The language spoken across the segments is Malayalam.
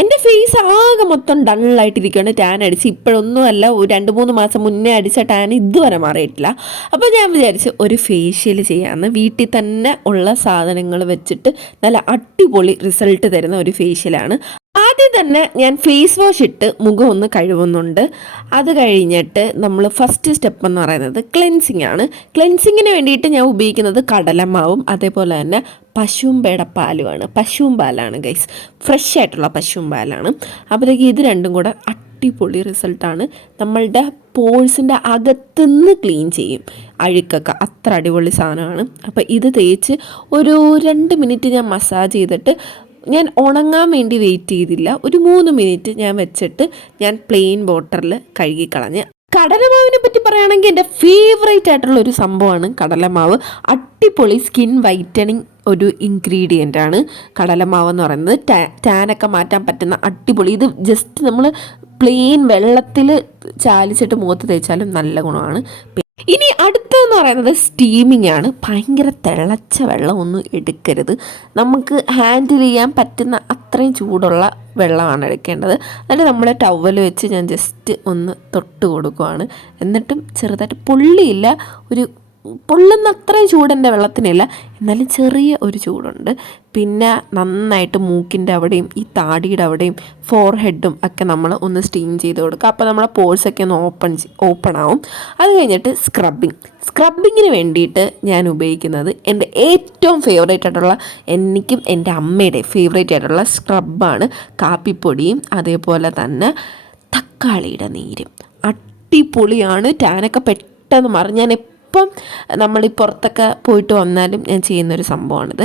എൻ്റെ ഫേസ് ആകെ മൊത്തം ഡള്ളായിട്ടിരിക്കുകയാണ്, ടാൻ അടിച്ച്. ഇപ്പോഴൊന്നുമല്ല, ഒരു 2-3 മാസം മുന്നേ അടിച്ച ടാൻ ഇതുവരെ മാറിയിട്ടില്ല. അപ്പോൾ ഞാൻ വിചാരിച്ചു ഒരു ഫേഷ്യൽ ചെയ്യാമെന്ന്. വീട്ടിൽ തന്നെ ഉള്ള സാധനങ്ങൾ വെച്ചിട്ട് നല്ല അടിപൊളി റിസൾട്ട് തരുന്ന ഒരു ഫേഷ്യലാണ്. ആദ്യം തന്നെ ഞാൻ ഫേസ് വാഷ് ഇട്ട് മുഖം ഒന്ന് കഴുകുന്നുണ്ട്. അത് കഴിഞ്ഞിട്ട് നമ്മൾ ഫസ്റ്റ് സ്റ്റെപ്പ് എന്ന് പറയുന്നത് ക്ലെൻസിങ് ആണ്. ക്ലെൻസിങ്ങിന് വേണ്ടിയിട്ട് ഞാൻ ഉപയോഗിക്കുന്നത് കടലമാവും അതേപോലെ തന്നെ പശുവും പാലാണ് ഗൈസ്, ഫ്രഷ് ആയിട്ടുള്ള പശുവും പാലാണ്. അപ്പോഴത്തേക്ക് ഇത് രണ്ടും കൂടെ അടിപൊളി റിസൾട്ടാണ്. നമ്മളുടെ പോഴ്സിൻ്റെ അകത്തുനിന്ന് ക്ലീൻ ചെയ്യും അഴുക്കൊക്കെ, അത്ര അടിപൊളി സാധനമാണ്. അപ്പോൾ ഇത് തേച്ച് ഒരു 2 മിനിറ്റ് ഞാൻ മസാജ് ചെയ്തിട്ട്, ഞാൻ ഉണങ്ങാൻ വേണ്ടി വെയിറ്റ് ചെയ്തില്ല, ഒരു 3 മിനിറ്റ് ഞാൻ വെച്ചിട്ട് ഞാൻ പ്ലെയിൻ വാട്ടറിൽ കഴുകിക്കളഞ്ഞ്. കടലമാവിനെ പറ്റി പറയുകയാണെങ്കിൽ എൻ്റെ ഫേവറേറ്റ് ആയിട്ടുള്ള ഒരു സംഭവമാണ് കടലമാവ്. അടിപൊളി സ്കിൻ വൈറ്റനിങ് ഒരു ഇൻഗ്രീഡിയൻ്റ് ആണ് കടലമാവ് എന്ന് പറയുന്നത്. ടാനൊക്കെ മാറ്റാൻ പറ്റുന്ന അടിപൊളി. ഇത് ജസ്റ്റ് നമ്മൾ പ്ലെയിൻ വെള്ളത്തിൽ ചാലിച്ചിട്ട് മുഖത്ത് തേച്ചാലും നല്ല ഗുണമാണ്. ഇനി അടുത്തതെന്ന് പറയുന്നത് സ്റ്റീമിംഗ് ആണ്. ഭയങ്കര തിളച്ച വെള്ളമൊന്നും എടുക്കരുത്, നമുക്ക് ഹാൻഡിൽ ചെയ്യാൻ പറ്റുന്ന അത്രയും ചൂടുള്ള വെള്ളമാണ് എടുക്കേണ്ടത്. എന്നിട്ട് നമ്മൾ ടവൽ വെച്ച് ഞാൻ ജസ്റ്റ് ഒന്ന് തൊട്ട് കൊടുക്കുവാണ്. എന്നിട്ടും ചെറുതായിട്ട് പൊള്ളിയില്ല, ഒരു പൊള്ളുന്ന അത്രയും ചൂടെൻ്റെ വെള്ളത്തിനില്ല, എന്നാലും ചെറിയ ഒരു ചൂടുണ്ട്. പിന്നെ നന്നായിട്ട് മൂക്കിൻ്റെ അവിടെയും ഈ താടിയുടെ അവിടെയും ഫോർഹെഡും ഒക്കെ നമ്മൾ ഒന്ന് സ്റ്റീം ചെയ്ത് കൊടുക്കുക. അപ്പോൾ നമ്മളെ പോഴ്സൊക്കെ ഒന്ന് ഓപ്പൺ ആവും. അത് കഴിഞ്ഞിട്ട് സ്ക്രബിങ്ങിന് വേണ്ടിയിട്ട് ഞാൻ ഉപയോഗിക്കുന്നത് എൻ്റെ ഏറ്റവും ഫേവറേറ്റ് ആയിട്ടുള്ള, എനിക്കും എൻ്റെ അമ്മയുടെ ഫേവറേറ്റ് ആയിട്ടുള്ള സ്ക്രബാണ്. കാപ്പിപ്പൊടിയും അതേപോലെ തന്നെ തക്കാളിയുടെ നീരും. അടിപൊളിയാണ്, ടാനൊക്കെ പെട്ടെന്ന് മാറും. ഞാൻ ഇപ്പം നമ്മൾ ഈ പുറത്തൊക്കെ പോയിട്ട് വന്നാലും ഞാൻ ചെയ്യുന്നൊരു സംഭവമാണിത്.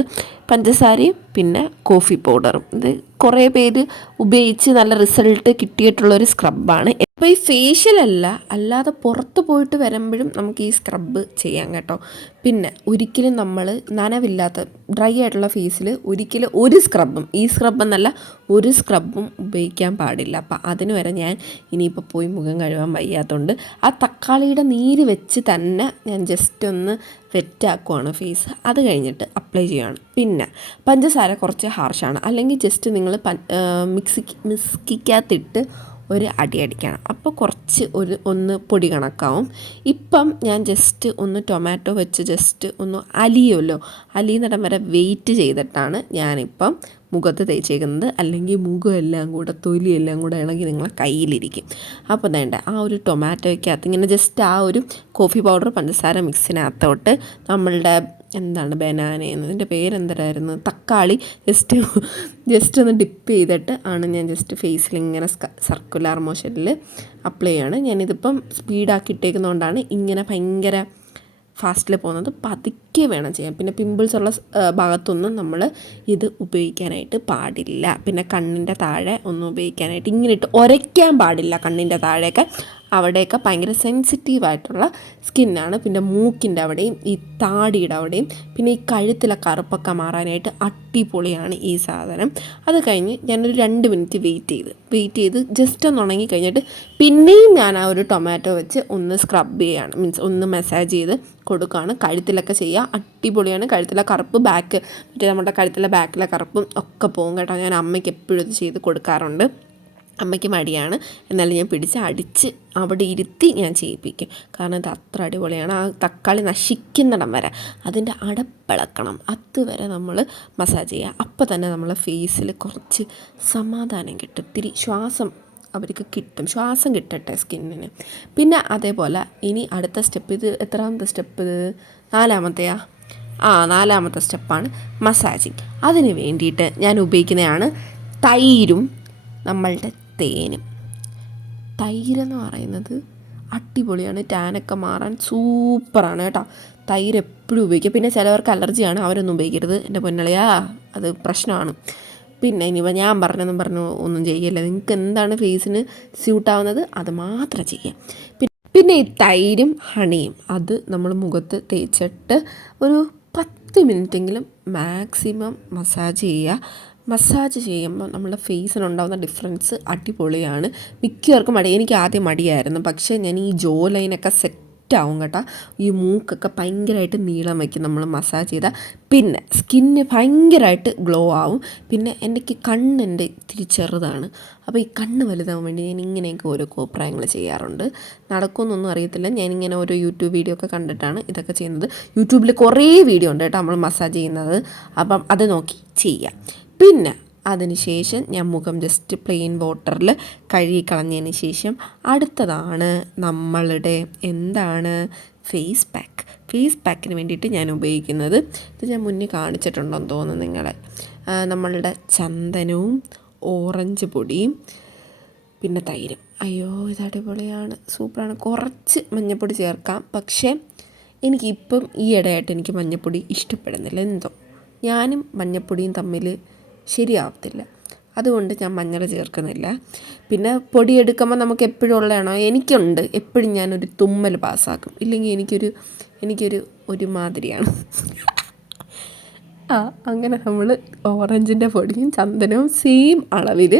പഞ്ചസാരയും പിന്നെ കോഫി പൗഡറും, ഇത് കുറേ പേര് ഉപയോഗിച്ച് നല്ല റിസൾട്ട് കിട്ടിയിട്ടുള്ളൊരു സ്ക്രബാണ്. അപ്പോൾ ഈ ഫേഷ്യലല്ല, അല്ലാതെ പുറത്ത് പോയിട്ട് വരുമ്പോഴും നമുക്ക് ഈ സ്ക്രബ് ചെയ്യാം കേട്ടോ. പിന്നെ ഒരിക്കലും നമ്മൾ നനവില്ലാത്ത ഡ്രൈ ആയിട്ടുള്ള ഫേസിൽ ഒരിക്കലും ഒരു സ്ക്രബും, ഈ സ്ക്രബ് എന്നല്ല ഒരു സ്ക്രബും ഉപയോഗിക്കാൻ പാടില്ല. അപ്പം അതിന് വരെ ഞാൻ ഇനിയിപ്പോൾ പോയി മുഖം കഴുകാൻ വയ്യാത്തതുകൊണ്ട് ആ തക്കാളിയുടെ നീര് വെച്ച് തന്നെ ഞാൻ ജസ്റ്റ് ഒന്ന് വെറ്റാക്കുവാണ് ഫേസ്. അത് കഴിഞ്ഞിട്ട് അപ്ലൈ ചെയ്യുകയാണ്. പിന്നെ പഞ്ചസാര കുറച്ച് ഹാർഷാണ്, അല്ലെങ്കിൽ ജസ്റ്റ് നിങ്ങൾ മിക്സിക്കകത്തിട്ട് ഒരു അടി അടിക്കണം, അപ്പോൾ കുറച്ച് ഒന്ന് പൊടി കണക്കാവും. ഇപ്പം ഞാൻ ജസ്റ്റ് ഒന്ന് ടൊമാറ്റോ വെച്ച് ജസ്റ്റ് ഒന്ന് അലിയുന്നിടം വരെ വെയിറ്റ് ചെയ്തിട്ടാണ് ഞാനിപ്പം മുഖത്ത് തേച്ചേക്കുന്നത്. അല്ലെങ്കിൽ മുഖമെല്ലാം കൂടെ തൊലിയെല്ലാം കൂടെ ഇളകി നിങ്ങളെ കയ്യിലിരിക്കും. അപ്പോൾ വേണ്ട ആ ഒരു ടൊമാറ്റോയ്ക്കകത്ത് ഇങ്ങനെ ജസ്റ്റ് ആ ഒരു കോഫി പൗഡർ പഞ്ചസാര മിക്സിനകത്തോട്ട് നമ്മളുടെ ബനാന എന്നതിൻ്റെ പേരെന്തരായിരുന്നു, തക്കാളി ജസ്റ്റ് ഒന്ന് ഡിപ്പ് ചെയ്തിട്ട് ആണ് ഞാൻ ജസ്റ്റ് ഫേസിൽ ഇങ്ങനെ സർക്കുലർ മോഷനിൽ അപ്ലൈ ചെയ്യാണ്. ഞാനിതിപ്പം സ്പീഡാക്കിയിട്ടേക്കുന്നതുകൊണ്ടാണ് ഇങ്ങനെ ഭയങ്കര ഫാസ്റ്റിൽ പോകുന്നത്. പതുക്കെ വേണം ചെയ്യാൻ. പിന്നെ പിമ്പിൾസ് ഉള്ള ഭാഗത്തൊന്നും നമ്മൾ ഇത് ഉപയോഗിക്കാനായിട്ട് പാടില്ല. പിന്നെ കണ്ണിൻ്റെ താഴെ ഒന്നും ഉപയോഗിക്കാനായിട്ട് ഇങ്ങനെ ഇട്ട് ഉരയ്ക്കാൻ പാടില്ല. കണ്ണിൻ്റെ താഴെയൊക്കെ അവിടെയൊക്കെ ഭയങ്കര സെൻസിറ്റീവായിട്ടുള്ള സ്കിന്നാണ്. പിന്നെ മൂക്കിൻ്റെ അവിടെയും ഈ താടിയുടെ അവിടെയും പിന്നെ ഈ കഴുത്തിലെ കറുപ്പൊക്കെ മാറാനായിട്ട് അടിപൊളിയാണ് ഈ സാധനം. അത് കഴിഞ്ഞ് ഞാനൊരു 2 മിനിറ്റ് വെയിറ്റ് ചെയ്ത് ജസ്റ്റ് ഒന്ന് ഉണങ്ങി കഴിഞ്ഞിട്ട് പിന്നെയും ഞാൻ ആ ഒരു ടൊമാറ്റോ വെച്ച് ഒന്ന് സ്ക്രബ് ചെയ്യുകയാണ്, മീൻസ് ഒന്ന് മസാജ് ചെയ്ത് കൊടുക്കുകയാണ്. കഴുത്തിലൊക്കെ ചെയ്യുക, അടിപൊളിയാണ്. കഴുത്തിലെ കറുപ്പ് മറ്റേ നമ്മുടെ കഴുത്തിലെ ബാക്കിലെ കറുപ്പും ഒക്കെ പോകും കേട്ടോ. ഞാൻ അമ്മയ്ക്ക് എപ്പോഴും ഇത് ചെയ്ത് കൊടുക്കാറുണ്ട്. അമ്മയ്ക്ക് മടിയാണ്, എന്നാലും ഞാൻ അടിച്ച് അവിടെ ഇരുത്തി ഞാൻ ചെയ്യിപ്പിക്കും. കാരണം ഇത് അത്ര അടിപൊളിയാണ്. ആ തക്കാളി നശിക്കുന്നിടം വരെ അതിൻ്റെ അടപ്പിളക്കണം, അതുവരെ നമ്മൾ മസാജ് ചെയ്യുക. അപ്പോൾ തന്നെ നമ്മളെ ഫേസിൽ കുറച്ച് സമാധാനം കിട്ടും, ഇത്തിരി ശ്വാസം അവർക്ക് കിട്ടും, ശ്വാസം കിട്ടട്ടെ സ്കിന്നിന്. പിന്നെ അതേപോലെ ഇനി അടുത്ത സ്റ്റെപ്പ്, ഇത് എത്രാമത്തെ സ്റ്റെപ്പ്, ഇത് 4-മത്തെയാ? 4-മത്തെ സ്റ്റെപ്പാണ് മസാജിങ്. അതിന് വേണ്ടിയിട്ട് ഞാൻ ഉപയോഗിക്കുന്നതാണ് തൈരും നമ്മളുടെ തേനും. തൈരെന്ന് പറയുന്നത് അടിപൊളിയാണ്, ടാനൊക്കെ മാറാൻ സൂപ്പറാണ് കേട്ടോ. തൈര് എപ്പോഴും ഉപയോഗിക്കുക. പിന്നെ ചിലവർക്ക് അലർജിയാണ്, അവരൊന്നും ഉപയോഗിക്കരുത് എൻ്റെ പൊന്നളിയാ, അത് പ്രശ്നമാണ്. പിന്നെ ഇനിയിപ്പോൾ ഞാൻ പറഞ്ഞു ഒന്നും ചെയ്യല്ല, നിങ്ങൾക്ക് എന്താണ് ഫേസിന് സ്യൂട്ടാവുന്നത് അത് മാത്രം ചെയ്യാം. പിന്നെ ഈ തൈരും ഹണിയും അത് നമ്മൾ മുഖത്ത് തേച്ചിട്ട് ഒരു 10 മിനിറ്റെങ്കിലും മാക്സിമം മസാജ് ചെയ്യുക. മസാജ് ചെയ്യുമ്പോൾ നമ്മുടെ ഫേസിനുണ്ടാകുന്ന ഡിഫറൻസ് അടിപൊളിയാണ്. മിക്കവർക്കും എനിക്ക് ആദ്യം മടിയായിരുന്നു, പക്ഷേ ഞാൻ ഈ ജോ ലൈനൊക്കെ ആവും കേട്ടോ. ഈ മൂക്കൊക്കെ ഭയങ്കരമായിട്ട് നീളം വയ്ക്കും നമ്മൾ മസാജ് ചെയ്താൽ. പിന്നെ സ്കിന്ന് ഭയങ്കരമായിട്ട് ഗ്ലോ ആവും. പിന്നെ എനിക്ക് കണ്ണെൻ്റെ ഇത്തിരി ചെറുതാണ്. അപ്പോൾ ഈ കണ്ണ് വലുതാവാൻ വേണ്ടി ഞാൻ ഇങ്ങനെയൊക്കെ ഓരോ കോപ്രായങ്ങൾ ചെയ്യാറുണ്ട്. നടക്കുമെന്നൊന്നും അറിയത്തില്ല, ഞാനിങ്ങനെ ഓരോ യൂട്യൂബ് വീഡിയോ ഒക്കെ കണ്ടിട്ടാണ് ഇതൊക്കെ ചെയ്യുന്നത്. യൂട്യൂബിൽ കുറേ വീഡിയോ ഉണ്ട് കേട്ടോ നമ്മൾ മസാജ് ചെയ്യുന്നത്, അപ്പം അത് നോക്കി ചെയ്യാം. പിന്നെ അതിനുശേഷം ഞാൻ മുഖം ജസ്റ്റ് പ്ലെയിൻ വാട്ടറിൽ കഴുകി കളഞ്ഞതിന് ശേഷം അടുത്തതാണ് നമ്മളുടെ എന്താണ് ഫേസ് പാക്ക്. ഫേസ് പാക്കിന് വേണ്ടിയിട്ട് ഞാൻ ഉപയോഗിക്കുന്നത്, ഇത് ഞാൻ മുന്നേ കാണിച്ചിട്ടുണ്ടെന്ന് തോന്നുന്നു നിങ്ങളെ, നമ്മളുടെ ചന്ദനവും ഓറഞ്ച് പൊടിയും പിന്നെ തൈരും. അയ്യോ ഇത് അടിപൊളിയാണ്, സൂപ്പറാണ്. കുറച്ച് മഞ്ഞൾപ്പൊടി ചേർക്കാം, പക്ഷേ എനിക്കിപ്പം ഈ ഇടയായിട്ട് എനിക്ക് മഞ്ഞൾപ്പൊടി ഇഷ്ടപ്പെടുന്നില്ല. എന്തോ ഞാനും മഞ്ഞൾപ്പൊടിയും തമ്മിൽ ശരിയാവത്തില്ല, അതുകൊണ്ട് ഞാൻ മഞ്ഞൾ ചേർക്കുന്നില്ല. പിന്നെ പൊടി എടുക്കുമ്പോൾ നമുക്ക് എപ്പോഴും ഉള്ളതാണോ, എനിക്കുണ്ട് എപ്പോഴും ഞാനൊരു തുമ്മൽ പാസ്സാക്കും, ഇല്ലെങ്കിൽ എനിക്കൊരു ഒരുമാതിരിയാണ്. അങ്ങനെ നമ്മൾ ഓറഞ്ചിൻ്റെ പൊടിയും ചന്ദനവും സെയിം അളവിൽ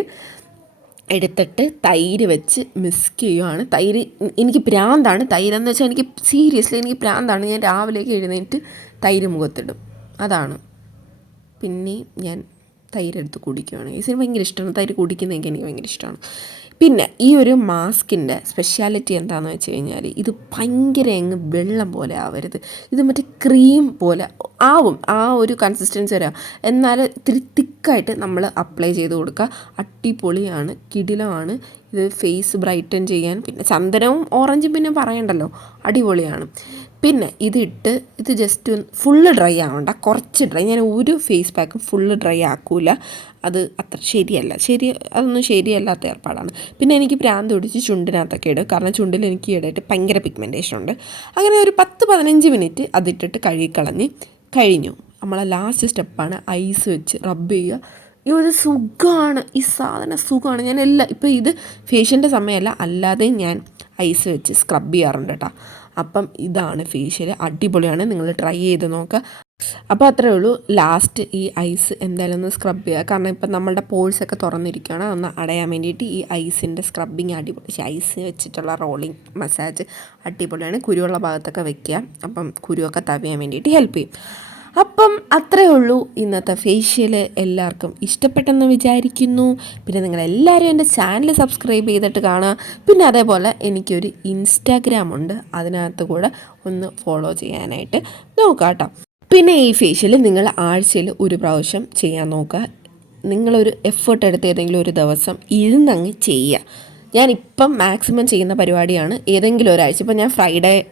എടുത്തിട്ട് തൈര് വെച്ച് മിക്സ് ചെയ്യുകയാണ്. തൈര് എനിക്ക് ഭ്രാന്താണ്, തൈരെന്ന് വെച്ചാൽ എനിക്ക് സീരിയസ്ലി എനിക്ക് ഭ്രാന്താണ്. ഞാൻ രാവിലേക്ക് എഴുന്നേറ്റ് തൈര് മുഖത്തിടും, അതാണ്. പിന്നെ ഞാൻ തൈരെടുത്ത് കുടിക്കുകയാണ്. ഈ സിനിമ ഭയങ്കര ഇഷ്ടമാണ്, തൈര് കുടിക്കുന്നതൊക്കെ എനിക്ക് ഭയങ്കര ഇഷ്ടമാണ്. പിന്നെ ഈ ഒരു മാസ്കിൻ്റെ സ്പെഷ്യാലിറ്റി എന്താണെന്ന് വെച്ച് കഴിഞ്ഞാൽ ഇത് ഭയങ്കര അങ്ങ് വെള്ളം പോലെ ആവരുത്, ഇത് മറ്റേ ക്രീം പോലെ ആവും, ആ ഒരു കൺസിസ്റ്റൻസി വരാം. എന്നാൽ ഇത്തിരി തിക്കായിട്ട് നമ്മൾ അപ്ലൈ ചെയ്ത് കൊടുക്കുക. അടിപൊളിയാണ്, കിടിലമാണ്. ഇത് ഫേസ് ബ്രൈറ്റൻ ചെയ്യാൻ, പിന്നെ ചന്ദനവും ഓറഞ്ചും പിന്നെ പറയണ്ടല്ലോ, അടിപൊളിയാണ്. പിന്നെ ഇത് ജസ്റ്റ് ഫുള്ള് ഡ്രൈ ആവണ്ട, കുറച്ച് ഡ്രൈ. ഞാൻ ഒരു ഫേസ് പാക്കും ഫുള്ള് ഡ്രൈ ആക്കൂല, അത് അത്ര അതൊന്നും ശരിയല്ലാത്ത ഏർപ്പാടാണ്. പിന്നെ എനിക്ക് ഭ്രാന്ത് പിടിച്ച് ചുണ്ടിനകത്തൊക്കെ ഇടും, കാരണം ചുണ്ടിൽ എനിക്ക് ഇടയിട്ട് ഭയങ്കര പിഗ്മെൻറ്റേഷൻ ഉണ്ട്. അങ്ങനെ ഒരു 10-15 മിനിറ്റ് അതിട്ടിട്ട് കഴുകിക്കളഞ്ഞ് കഴിഞ്ഞു. നമ്മളെ ലാസ്റ്റ് സ്റ്റെപ്പാണ് ഐസ് വെച്ച് റബ്ബ് ചെയ്യുക. ഇത് സുഖമാണ്, ഈ സാധനം സുഖമാണ്. ഞാൻ ഇപ്പോൾ ഇത് ഫേഷ്യലിൻ്റെ സമയമല്ല, അല്ലാതെയും ഞാൻ ഐസ് വെച്ച് സ്ക്രബ് ചെയ്യാറുണ്ട് കേട്ടോ. അപ്പം ഇതാണ് ഫേഷ്യൽ, അടിപൊളിയാണ്, നിങ്ങൾ ട്രൈ ചെയ്ത് നോക്കുക. അപ്പോൾ അത്രയേ ഉള്ളൂ. ലാസ്റ്റ് ഈ ഐസ് എന്തായാലും ഒന്ന് സ്ക്രബ് ചെയ്യുക, കാരണം ഇപ്പം നമ്മളുടെ പോഴ്സൊക്കെ തുറന്നിരിക്കുകയാണ്, അതൊന്ന് അടയാൻ വേണ്ടിയിട്ട് ഈ ഐസിൻ്റെ സ്ക്രബിങ് അടിപൊളി. ഐസ് വെച്ചിട്ടുള്ള റോളിങ് മസാജ് അടിപൊളിയാണ്. കുരുവുള്ള ഭാഗത്തൊക്കെ വെക്കുക, അപ്പം കുരുവൊക്കെ തവിയാൻ വേണ്ടിയിട്ട് ഹെൽപ്പ് ചെയ്യും. അപ്പം അത്രയേ ഉള്ളൂ ഇന്നത്തെ ഫേഷ്യൽ. എല്ലാവർക്കും ഇഷ്ടപ്പെട്ടെന്ന് വിചാരിക്കുന്നു. പിന്നെ നിങ്ങളെല്ലാവരും എൻ്റെ ചാനൽ സബ്സ്ക്രൈബ് ചെയ്തിട്ട് കാണുക. പിന്നെ അതേപോലെ എനിക്കൊരു ഇൻസ്റ്റാഗ്രാം ഉണ്ട്, അതിനകത്ത് കൂടെ ഒന്ന് ഫോളോ ചെയ്യാനായിട്ട് നോക്കുക കേട്ടോ. പിന്നെ ഈ ഫേഷ്യൽ നിങ്ങൾ ആഴ്ചയിൽ ഒരു പ്രാവശ്യം ചെയ്യാൻ നോക്കുക. നിങ്ങളൊരു എഫേർട്ട് എടുത്ത് ഏതെങ്കിലും ഒരു ദിവസം ഇരുന്നങ്ങ് ചെയ്യുക. ഞാനിപ്പം മാക്സിമം ചെയ്യുന്ന പരിപാടിയാണ് ഏതെങ്കിലും ഒരാഴ്ച. ഇപ്പം ഞാൻ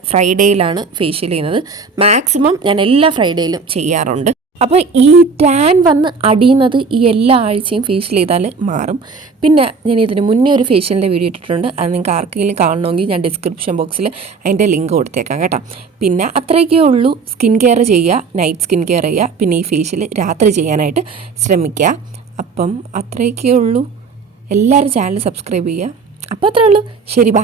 ഫ്രൈഡേയിലാണ് ഫേഷ്യൽ ചെയ്യുന്നത്. മാക്സിമം ഞാൻ എല്ലാ ഫ്രൈഡേയിലും ചെയ്യാറുണ്ട്. അപ്പോൾ ഈ ടാൻ വന്ന് അടിയുന്നത് ഈ എല്ലാ ആഴ്ചയും ഫേഷ്യൽ ചെയ്താൽ മാറും. പിന്നെ ഞാൻ ഇതിന് മുന്നേ ഒരു ഫേഷ്യലിൻ്റെ വീഡിയോ ഇട്ടിട്ടുണ്ട്, അത് നിങ്ങൾക്ക് ആർക്കെങ്കിലും കാണണമെങ്കിൽ ഞാൻ ഡിസ്ക്രിപ്ഷൻ ബോക്സിൽ അതിൻ്റെ ലിങ്ക് കൊടുത്തേക്കാം കേട്ടോ. പിന്നെ അത്രയൊക്കെ ഉള്ളൂ. സ്കിൻ കെയർ ചെയ്യുക, നൈറ്റ് സ്കിൻ കെയർ ചെയ്യുക, പിന്നെ ഈ ഫേഷ്യൽ രാത്രി ചെയ്യാനായിട്ട് ശ്രമിക്കുക. അപ്പം അത്രയൊക്കെ ഉള്ളൂ. എല്ലാവരും ചാനൽ സബ്സ്ക്രൈബ് ചെയ്യുക. അപ്പോൾ അത്രേ ഉള്ളൂ. ശരി, ബൈ.